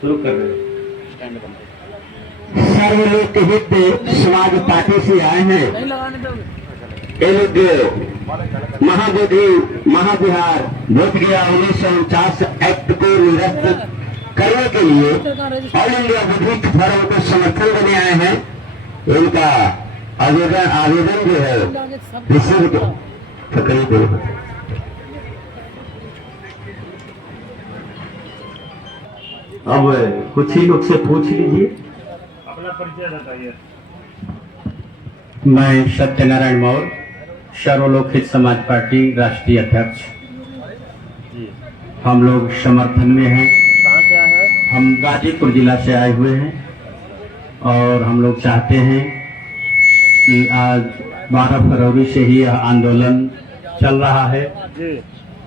शुरू कर रहे हैं। सर्वलोक हित समाज पार्टी से आए हैं। ये लोग महाबोधि महाविहार बोध गया 1949 एक्ट को निरस्त करने के लिए ऑल इंडिया बुद्धिस्ट फोरम को समर्थन देने आए हैं। इनका आवेदन जो है रिसीव करिए। अब कुछ ही लोग से पूछ लीजिए। अपना परिचय बताइए। मैं सत्यनारायण मौर्य, सर्वलोक हित समाज पार्टी राष्ट्रीय अध्यक्ष। जी, हम लोग समर्थन में हैं। कहाँ से आए हैं? हम गाजीपुर जिला से आए हुए हैं और हम लोग चाहते हैं कि आज 12 फरवरी से ही यह आंदोलन चल रहा है। जी,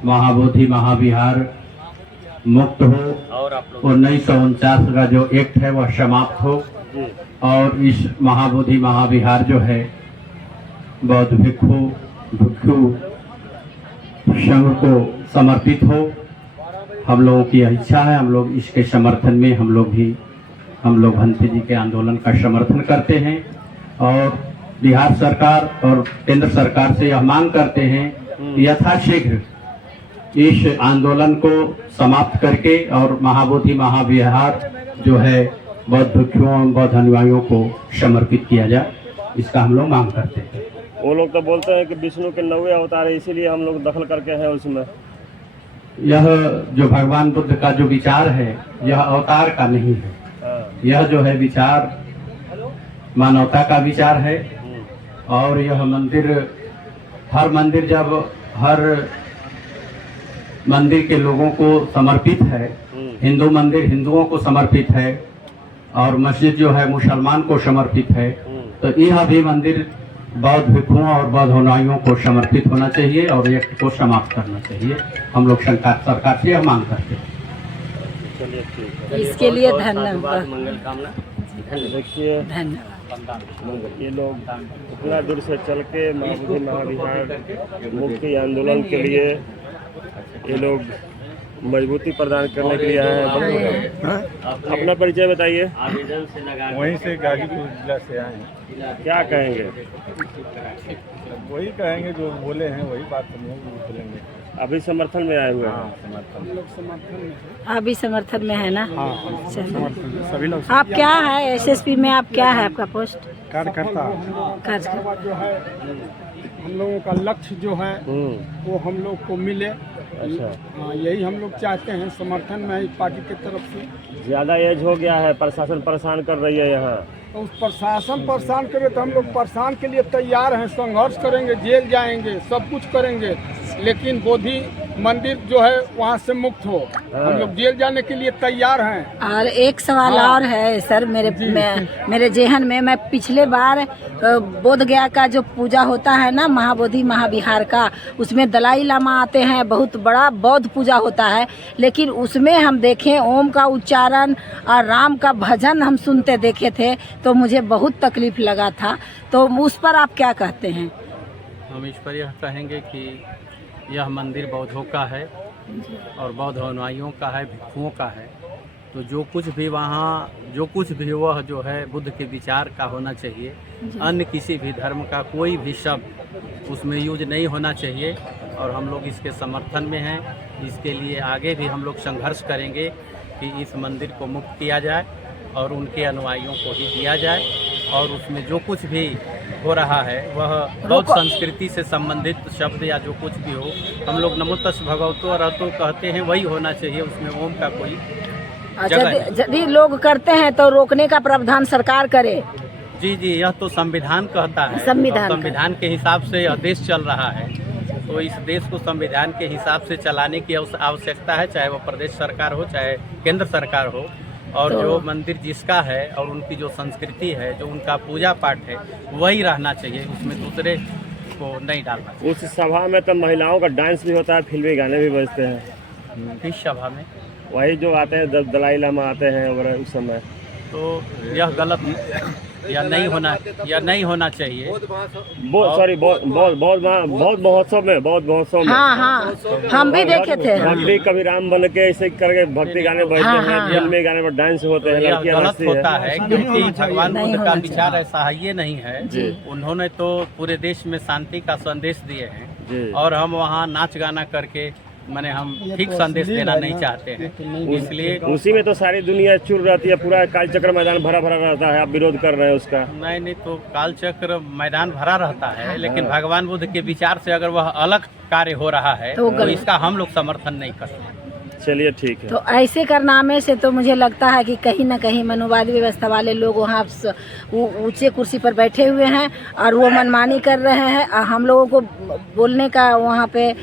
महाबोधि महाविहार मुक्त हो और 1949 का जो एक्ट है वह समाप्त हो जी, और इस महाबोधि महाविहार जो है बौद्ध भिक्षु संघ को समर्पित हो। हम लोगों की यह इच्छा है। हम लोग इसके समर्थन में हम लोग भंते जी के आंदोलन का समर्थन करते हैं और बिहार सरकार और केंद्र सरकार से यह मांग करते हैं कि यथाशीघ्र इस आंदोलन को समाप्त करके और महाबोधि महाविहार जो है बौद्ध भिक्षुओं बौद्ध अनुयायियों को समर्पित किया जाए। इसका हम लोग मांग करते हैं। वो लोग तो बोलते हैं कि विष्णु के 9वें अवतार है, इसीलिए हम लोग दखल करके हैं उसमें। यह जो भगवान बुद्ध का जो विचार है यह अवतार का नहीं है। हाँ। यह जो है विचार मानवता का विचार है और यह हर मंदिर जब हर मंदिर के लोगों को समर्पित है, हिंदू मंदिर हिंदुओं को समर्पित है और मस्जिद जो है मुसलमान को समर्पित है, तो यह भी मंदिर बौद्ध भिक्षुओं और बौद्ध अनुयायियों को समर्पित होना चाहिए और एक्ट को समाप्त करना चाहिए। हम लोग सरकार से यह मांग करते हैं। चलिए ठीक है। इसके लिए धन्यवाद। मंगल कामना। देखिए, धन्यवाद। ये लोग इतना दूर से चल के महाबोधि महाविहार मुक्ति आंदोलन के लिए ये लोग मजबूती प्रदान करने के लिए आए हैं। अपना परिचय बताइए। वहीं से गाजीपुर जिला से आए हैं। क्या कहेंगे? वही कहेंगे जो बोले हैं वही बात हम लोग बोलेंगे। अभी समर्थन में आए हुए हैं। हाँ, समर्थन अभी समर्थन में है ना? हाँ, चलिए। समर्थन सभी लोग। आप क्या है एसएसपी में? आप क्या है आपका पोस्ट? कार्यकर्ता कार्यकर्ता। जो है हम लोगों का लक्ष्य जो है वो हम लोग को मिले। अच्छा, हाँ, यही हम लोग चाहते हैं। समर्थन में है इस पार्टी की तरफ से। ज्यादा एज हो गया है, प्रशासन परेशान कर रही है यहाँ। तो उस प्रशासन परेशान करे तो हम लोग परेशान के लिए तैयार हैं। संघर्ष करेंगे, जेल जाएंगे, सब कुछ करेंगे, लेकिन बोधि मंदिर जो है वहाँ से मुक्त हो। हम लोग जेल जाने के लिए तैयार हैं। और एक सवाल और है सर मेरे जेहन में। मैं पिछले बार बोध गया का जो पूजा होता है ना महाबोधि महाविहार का, उसमें दलाई लामा आते हैं, बहुत बड़ा बौद्ध पूजा होता है, लेकिन उसमें हम देखें ओम का उच्चारण और राम का भजन हम सुनते देखे थे, तो मुझे बहुत तकलीफ लगा था। तो उस पर आप क्या कहते हैं? हम इस पर यह कहेंगे कि यह मंदिर बौद्धों का है और बौद्ध अनुयायियों का है, भिक्षुओं का है। तो जो कुछ भी वहाँ वह जो है बुद्ध के विचार का होना चाहिए। अन्य किसी भी धर्म का कोई भी शब्द उसमें यूज नहीं होना चाहिए और हम लोग इसके समर्थन में हैं। इसके लिए आगे भी हम लोग संघर्ष करेंगे कि इस मंदिर को मुक्त किया जाए और उनके अनुयायियों को ही दिया जाए और उसमें जो कुछ भी हो रहा है वह बौद्ध संस्कृति से संबंधित शब्द या जो कुछ भी हो, हम लोग नमो तस् भगवतो अरहतो कहते हैं, वही होना चाहिए। उसमें ओम का कोई यदि लोग करते हैं तो रोकने का प्रावधान सरकार करे। जी, यह तो संविधान कहता है। संविधान के हिसाब से यह देश चल रहा है, तो इस देश को संविधान के हिसाब से चलाने की आवश्यकता है, चाहे वो प्रदेश सरकार हो चाहे केंद्र सरकार हो। और जो मंदिर जिसका है और उनकी जो संस्कृति है, जो उनका पूजा पाठ है, वही रहना चाहिए, उसमें दूसरे को नहीं डालना चाहिए। उस सभा में तो महिलाओं का डांस भी होता है, फिल्मी गाने भी बजते हैं। इस सभा में वही जो आते हैं दलाई लामा आते हैं वगैरह उस समय। तो यह गलत या नहीं होना चाहिए। बहुत महोत्सव में हाँ हाँ, हम भी देखे थे। भक्ति कभी राम बन के ऐसे करके भक्ति गाने बजते हाँ, हैं, हाँ। फिल्मी गाने पर डांस होते हैं, यह लड़कियां गलत नाचती होता है। है क्योंकि भगवान नहीं बुद्ध का होना विचार ऐसा है ये नहीं है। जी। उन्होंने तो पूरे देश में शांति का संदेश दिए हैं जी। और हम वहाँ नाच गाना करके माने हम ठीक संदेश देना नहीं चाहते हैं, इसलिए उसी में तो सारी दुनिया चुर रहती है, पूरा कालचक्र मैदान भरा भरा रहता है, आप विरोध कर रहे हैं उसका। नहीं तो कालचक्र मैदान भरा रहता है, लेकिन भगवान बुद्ध के विचार से अगर वह अलग कार्य हो रहा है तो इसका हम लोग समर्थन नहीं करते। चलिए ठीक है। तो ऐसे कारनामे से तो मुझे लगता है कि कहीं ना कहीं मनुवादी व्यवस्था वाले लोग वहाँ ऊंचे कुर्सी पर बैठे हुए हैं और वो मनमानी कर रहे हैं। हम लोगों को बोलने का वहाँ पे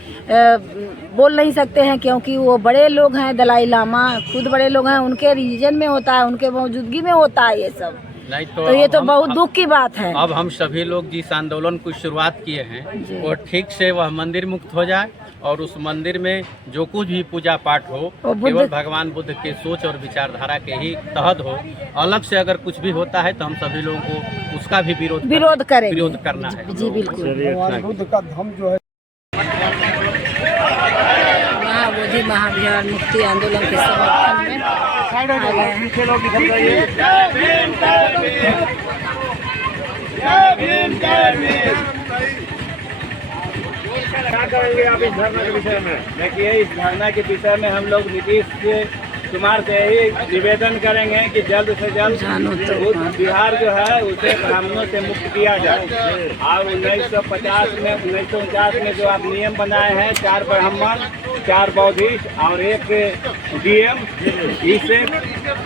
बोल नहीं सकते हैं, क्योंकि वो बड़े लोग हैं, दलाई लामा खुद बड़े लोग हैं, उनके रीजन में होता है, उनके मौजूदगी में होता है ये सब। नहीं तो ये तो बहुत दुख की बात है। अब हम सभी लोग जिस आंदोलन को शुरुआत किए हैं वो ठीक से वह मंदिर मुक्त हो जाए और उस मंदिर में जो कुछ भी पूजा पाठ हो केवल भगवान बुद्ध के सोच और विचारधारा के ही तहत हो। अलग से अगर कुछ भी होता है तो हम सभी लोगों को उसका भी विरोध करना है। जी बिल्कुल। बुद्ध का धर्म जो है महाबोधि महाविहार मुक्ति आंदोलन के समर्थन में आ गए हैं। क्या करेंगे आप इस धरना के विषय में? देखिए, इस धरना के विषय में हम लोग नीतीश कुमार से यही निवेदन करेंगे कि जल्द से जल्द बिहार जो है उसे ब्राह्मणों से मुक्त किया जाए। और 1949 में जो आप नियम बनाए हैं, 4 ब्राह्मण, 4 बौद्धिस्ट और 1 डीएम, इसे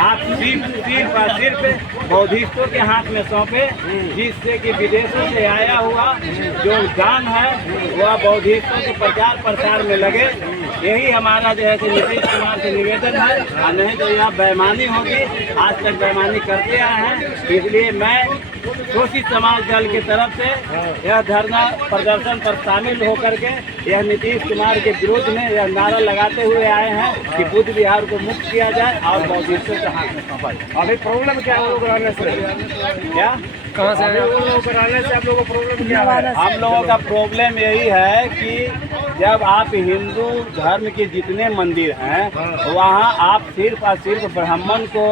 आप सिर्फ बौद्धिस्टों के हाथ में सौंपे, जिससे कि विदेशों से आया हुआ जो ज्ञान है वह बौद्धिस्टों के प्रचार प्रसार में लगे। यही हमारा जो है कि नीतीश कुमार से निवेदन है, और नहीं तो यह बेईमानी होगी। आज तक बेईमानी करते आए हैं, इसलिए मैं शोषित समाज दल की तरफ से यह धरना प्रदर्शन पर शामिल होकर के यह नीतीश कुमार के विरोध में यह नारा लगाते हुए आए हैं कि बुद्ध विहार को मुक्त किया जाए और बौद्धिस्टों के हाथ में सौंपा जाए। अभी प्रॉब्लम क्या है लोग रहने से? क्या कहाँ से रहने से आप लोगों को प्रॉब्लम क्या है? हम लोगों का प्रॉब्लम यही है कि जब आप हिंदू धर्म के जितने मंदिर हैं वहाँ आप सिर्फ और सिर्फ ब्राह्मण को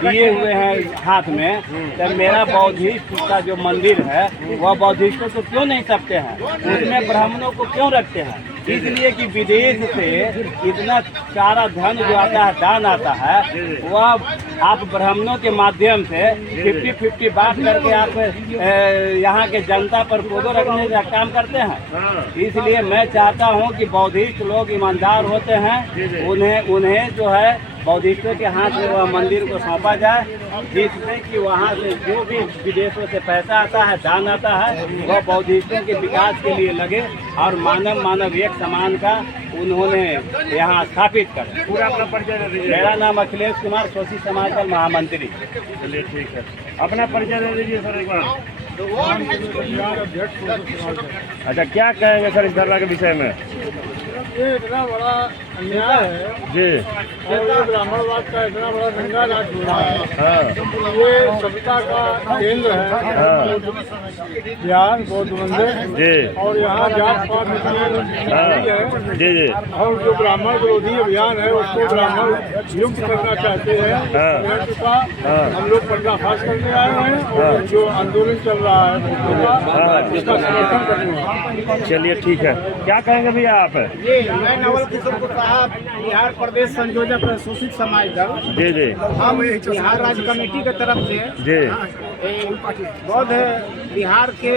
दिए हुए हैं हाथ में, तब मेरा बौद्धिस्ट का जो मंदिर है वह बौद्धिस्टों को क्यों नहीं सकते हैं, उसमें ब्राह्मणों को क्यों रखते हैं? इसलिए कि विदेश से इतना सारा धन जो आता है, दान आता है, वह आप ब्राह्मणों के माध्यम से 50-50 बांट करके आप यहाँ के जनता पर फोटो रखने का काम करते हैं। इसलिए मैं चाहता हूँ कि बौद्धिस्ट लोग ईमानदार होते हैं, उन्हें जो है बौद्धिस्टों के हाथ में वह मंदिर को सौंपा जाए, जिससे कि वहाँ से जो भी विदेशों से पैसा आता है, दान आता है, वह बौद्धिस्टों के विकास के लिए लगे और मानव एक समान का उन्होंने यहाँ स्थापित कर। पूरा अपना परिचय दे दीजिए। मेरा नाम अखिलेश कुमार, शोषित समाज दल महामंत्री। चलिए ठीक है, अपना परिचय दे दीजिए सर एक बार। अच्छा, क्या कहेंगे सर इस धरना के विषय में? ये इतना बड़ा अन्याय है जी। और ये ब्राह्मणवाद का इतना बड़ा दंगा राज हो रहा है। हाँ। ये सभ्यता का केंद्र है हाँ। बिहार बौद्ध मंदिर जी। और यहाँ जात पात हाँ। जी जी। और जो ब्राह्मण विरोधी अभियान है उसको ब्राह्मण युक्त करना चाहते हैं। हाँ। हाँ। हम लोग पर्दाफाश करने आए हैं और जो आंदोलन चल रहा है उसका समर्थन करने। चलिए ठीक है, क्या कहेंगे भैया आप? मैं नवल किशोर साहब, बिहार प्रदेश संयोजक शोषित समाज दल। जी जी। हम बिहार राज्य कमेटी की तरफ से जी बौद्ध बिहार के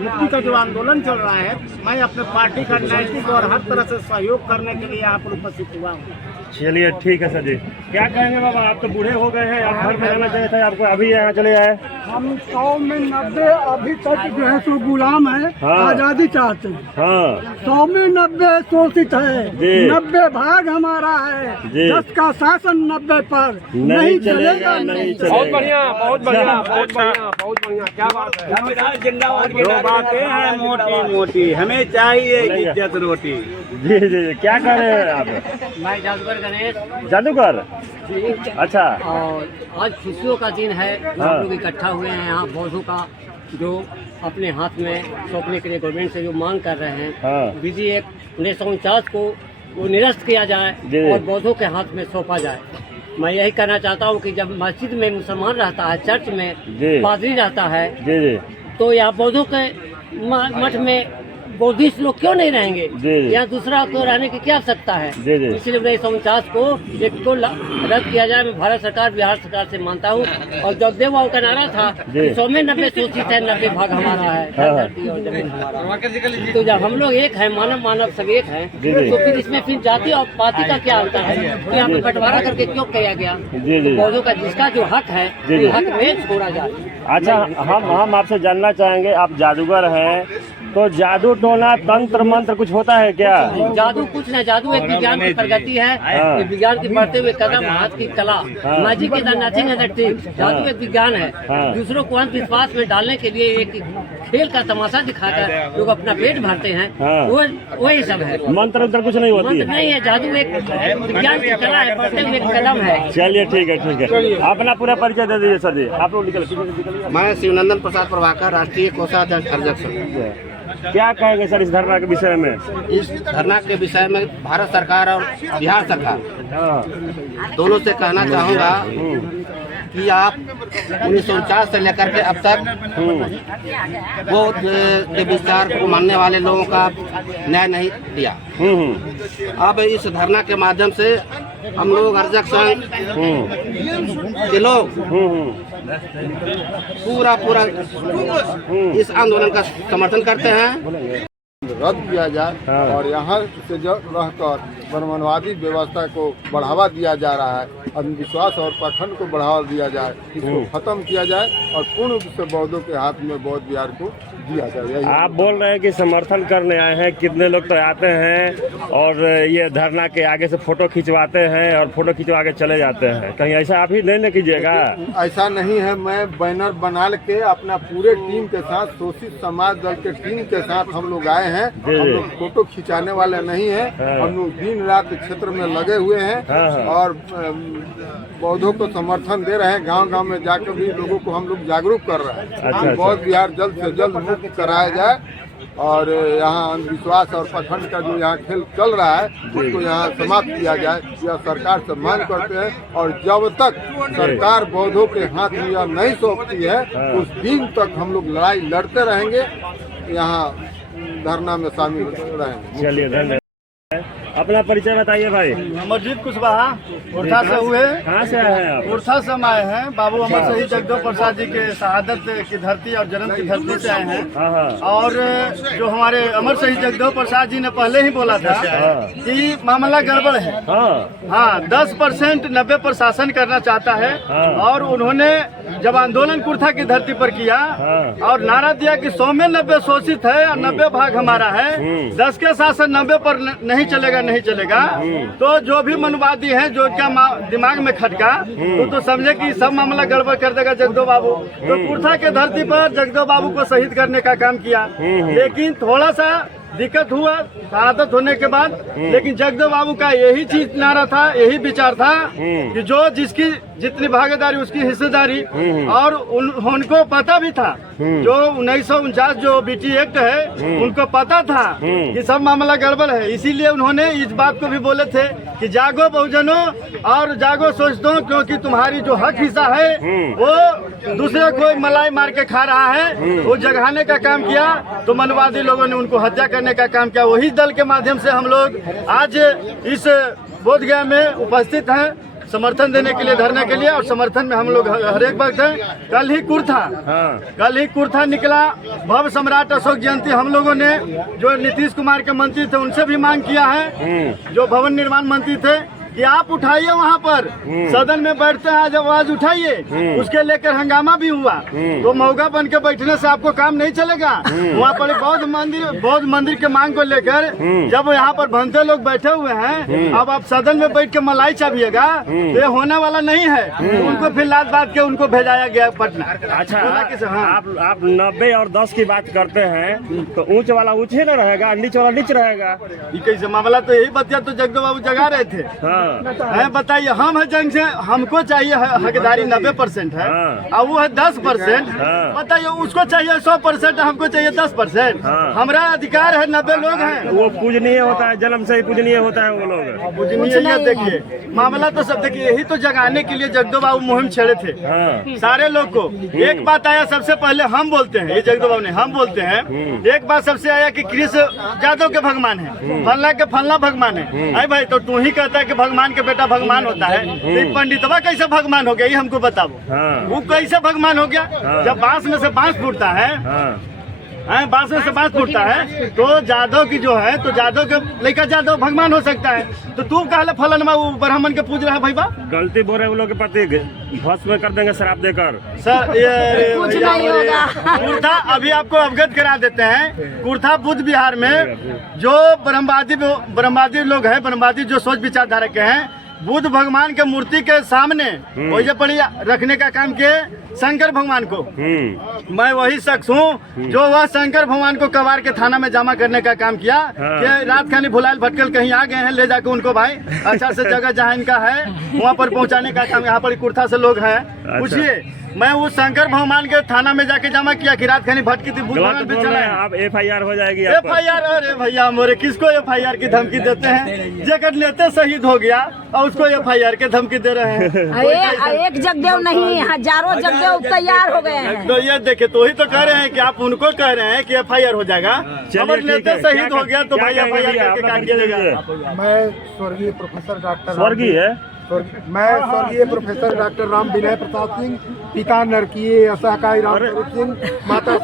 मुक्ति का जो आंदोलन चल रहा है, मैं अपने पार्टी का नैतिक और हर तरह से सहयोग करने के लिए यहाँ पर उपस्थित हुआ हूँ। चलिए ठीक है सर जी। क्या कहेंगे बाबा, आप तो बूढ़े हो गए हैं, आप घर में रहना चाहिए था, आपको अभी यहाँ चले आए। हम 100 में 90 अभी तक जो है सो गुलाम है। हाँ। आजादी चाहते हैं। हाँ 100 में 90 शोषित है, जी। 90 भाग हमारा है, जी। 10 का शासन 90 पर नहीं चलेगा, नहीं चलेगा। बहुत बढ़िया, बहुत बढ़िया, बहुत बढ़िया, बहुत बढ़िया, क्या बात है। जिंदाबाद। जो बातें हैं मोटी मोटी, हमें चाहिए इज्जत रोटी। जी जी। क्या कर रहे हैं आप? मैं जादूगर गणेश। जादूगर? अच्छा। और आज खुशियों का दिन है, हम लोग इकट्ठा हुए हैं यहाँ बौद्धों का, जो अपने हाथ में सौंपने के लिए गवर्नमेंट से जो मांग कर रहे हैं। हाँ। विधि एक 1949 को वो निरस्त किया जाए और बौद्धों के हाथ में सौंपा जाए। मैं यही कहना चाहता हूँ कि जब मस्जिद में मुसलमान रहता है, चर्च में पादरी रहता है, तो यहाँ बौद्धों के मठ में बौद्धिस्ट लोग क्यों नहीं रहेंगे? यहाँ दूसरा को रहने की क्या आवश्यकता है? इसलिए 1949 को एक को रद्द किया जाए। मैं भारत सरकार, बिहार सरकार से मानता हूँ। और जगदेव बाबू का नारा था 100 में 90 शोषित है, 90 भाग हमारा है, धरती और जमीन हमारा। तो जब हम लोग एक है, मानव सब एक है, तो फिर इसमें फिर जाति और पार्टी का क्या अंतर है? तो यहाँ पे बंटवारा करके क्यों किया गया? तो बौद्धों का जिसका जो हक है, हक में छोड़ा जाए। अच्छा, हम आपसे जानना चाहेंगे, आप जादूगर हैं, तो जादू टोना तंत्र मंत्र कुछ होता है क्या? जादू कुछ नहीं, जादू एक विज्ञान की प्रगति है। विज्ञान की बढ़ते हुए कदम, हाथ की कला, magic is nothing at tick. जादू एक विज्ञान है। दूसरों को अंधविश्वास में डालने के लिए एक खेल का तमाशा दिखाकर लोग अपना पेट भरते हैं, वही सब है। मंत्र कुछ नहीं होती है? नहीं है, जादू एक विज्ञान की कला है, बढ़ते हुए कदम है। चलिए ठीक है। अपना पूरा परिचय दे दीजिए सर जी। आप लोग निकल। मैं शिवनंदन प्रसाद प्रभाकर, राष्ट्रीय कोषाध्यक्ष। क्या कहेंगे सर इस धरना के विषय में? इस धरना के विषय में भारत सरकार और बिहार सरकार दोनों से कहना चाहूँगा कि आप 1949 से लेकर के अब तक बौद्ध के विचार को मानने वाले लोगों का न्याय नहीं दिया। अब इस धरना के माध्यम से हम लोग अर्जक संघ के लोग पूरा इस आंदोलन का समर्थन करते हैं। रद्द किया जाए और यहाँ से जो रहकर बर्मनवादी व्यवस्था को बढ़ावा दिया जा रहा है, अंधविश्वास और पाखंड को बढ़ावा दिया जाए, इसको खत्म किया जाए और पूर्ण रूप से बौद्धों के हाथ में बौद्ध विहार को दिया जाए। आप बोल रहे हैं कि समर्थन करने आए हैं, कितने लोग तो आते हैं और ये धरना के आगे से फोटो खिंचवाते हैं और फोटो खिंचवा के चले जाते हैं, कहीं ऐसा आप ही नहीं कीजिएगा? ऐसा नहीं है, मैं बैनर बना के अपना पूरे टीम के साथ, शोषित समाज दल के टीम के साथ हम लोग आए हैं। हम लोग फोटो खिंचाने वाले नहीं हैं, हम लोग दिन रात क्षेत्र में लगे हुए हैं और बौद्धों को समर्थन दे रहे हैं। गांव-गांव में जाकर भी लोगों को हम लोग जागरूक कर रहे हैं। बौद्ध विहार जल्द से जल्द मुक्त कराया जाए और यहाँ अंधविश्वास और पाखंड का जो यहाँ खेल चल रहा है उसको यहाँ समाप्त किया जाए, यह सरकार से मांग करते हैं। और जब तक सरकार बौद्धों के हाथ में यह नहीं सौंपती है, उस दिन तक हम लोग लड़ाई लड़ते रहेंगे, यहाँ धरना में शामिल रहेंगे। चलिए, धन्यवाद। अपना परिचय बताइए भाई। अमरजीत कुशवाहा, उर्था से हुए। कहाँ से आए हैं आप? उर्था से हम आए हैं। बाबू अमर शहीद जगदेव प्रसाद जी के शहादत की धरती और जन्म की धरती से आए हैं। और जो हमारे अमर शहीद जगदेव प्रसाद जी ने पहले ही बोला था कि मामला गड़बड़ है। हाँ, 10% 90% शासन करना चाहता है। और उन्होंने जब आंदोलन कुर्था की धरती पर किया और नारा दिया कि 100 में 90 शोषित है और 90 भाग हमारा है, 10 के शासन 90 पर नहीं चलेगा, तो जो भी मनुवादी है, जो क्या दिमाग में खटका तो समझे कि सब मामला गड़बड़ कर देगा जगदेव बाबू। तो कुर्था के धरती पर जगदेव बाबू को शहीद करने का काम किया, लेकिन थोड़ा सा दिक्कत हुआ शहादत होने के बाद। लेकिन जगदेव बाबू का यही चीज नारा था, यही विचार था कि जो जिसकी जितनी भागीदारी उसकी हिस्सेदारी। और उनको पता भी था, जो 1949 जो बीटी एक्ट है, उनको पता था कि सब मामला गड़बड़ है। इसीलिए उन्होंने इस बात को भी बोले थे कि जागो बहुजनों और जागो सोचतों, क्योंकि तुम्हारी जो हक हिस्सा है वो दूसरे कोई मलाई मार के खा रहा है, वो जगाने का काम किया। तो मनवादी लोगों ने उनको हत्या करने का काम किया। वही दल के माध्यम से हम लोग आज इस बोध गया में उपस्थित हैं, समर्थन देने के लिए, धरने के लिए। और समर्थन में हम लोग हर एक वक्त हैं। कल ही कुर्था निकला, भव्य सम्राट अशोक जयंती। हम लोगों ने जो नीतीश कुमार के मंत्री थे उनसे भी मांग किया है, जो भवन निर्माण मंत्री थे, कि आप उठाइए, वहाँ पर सदन में बैठते हैं, जब आवाज उठाइए। उसके लेकर हंगामा भी हुआ। तो मौका बन के बैठने से आपको काम नहीं चलेगा। वहाँ पर बौद्ध मंदिर के मांग को लेकर जब यहाँ पर भंते लोग बैठे हुए हैं, अब आप सदन में बैठ के मलाई चाबिएगा, तो ये होने वाला नहीं है। उनको फिर लाद बात के उनको भेजाया गया पटना। अच्छा, आप 90 और 10 की बात करते हैं, तो ऊंच वाला ऊंच ही न रहेगा, नीच वाला नीच रहेगा। कैसे मामला? तो यही बतिया तो जगदेव बाबू जगा रहे थे। है बताइए, हम है जंग से, हमको चाहिए हकदारी 90% है और वो है 10%। बताइए उसको चाहिए 100%, हमको चाहिए 10%। हमारा अधिकार है, 90 लोग हैं। वो पूजनीय होता है, जन्म से ही पूजनीय होता है वो लोग। पूजनीय ये देखिए मामला तो सब देखिए, यही तो जगाने के लिए जगदो बाबू मुहिम छेड़े थे सारे लोग को। एक बात आया सबसे पहले, हम बोलते हैं, ये जगदो बाबू ने, हम बोलते हैं एक बात सबसे आया कि कृष्ण यादव के भगवान है, फल्ला के फल्ला भगवान है। अरे भाई तो तू ही कहता है कि भगवान के बेटा भगवान होता है, तो पंडितवा कैसे भगवान हो गया, ये हमको बताओ। वो कैसे भगवान हो गया? जब बांस में से बांस फूटता है, बांस में से बांस फूटता है, तो जादव की जो है, तो जादव के लड़का जादव भगवान हो सकता है। तो तू कहले फलन में वो ब्राह्मण के पूज रहा है भैया, गलती बोल रहे वो लोग के प्रति भस्म कर देंगे शराब देकर। सर ये कुर्था अभी आपको अवगत करा देते हैं। कुर्था बुद्ध विहार में जो ब्रह्मवादी लोग हैं, ब्रह्मवादी जो सोच विचारधारा के हैं, बुद्ध भगवान के मूर्ति के सामने वही पड़ी रखने का काम किए शंकर भगवान को। मैं वही शख्स हूँ जो वह शंकर भगवान को कबाड़ के थाना में जमा करने का काम किया कि रात खानी भुलाल भटकल कहीं आ गए हैं, ले जाके उनको भाई अच्छा से जगह जहाँ इनका है वहाँ पर पहुँचाने का काम। यहाँ पर कुर्था से लोग हैं, पूछिए। मैं उस शंकर भगवान के थाना में जाके जमा किया कि रात खानी भटकी थी, भगवान भी चला है। अब FIR हो जाएगी। FIR? अरे भैया मोरे, किसको FIR की धमकी देते हैं? जगत लेते शहीद हो गया और उसको FIR के धमकी दे रहे हैं। एक जगदेव नहीं, हजारों जगदेव तैयार हो गए हैं। तो ये देखे, तो ही तो कह रहे हैं कि आप उनको कह रहे हैं कि FIR हो जाएगा। हमारे नेता शहीद हो गया तो भाई FIR करके काट गिरेगा। मैं स्वर्गीय प्रोफेसर डॉक्टर राम विनय प्रसाद सिंह, पिता नरकीय असहकारी राम स्वरूप सिंह, माता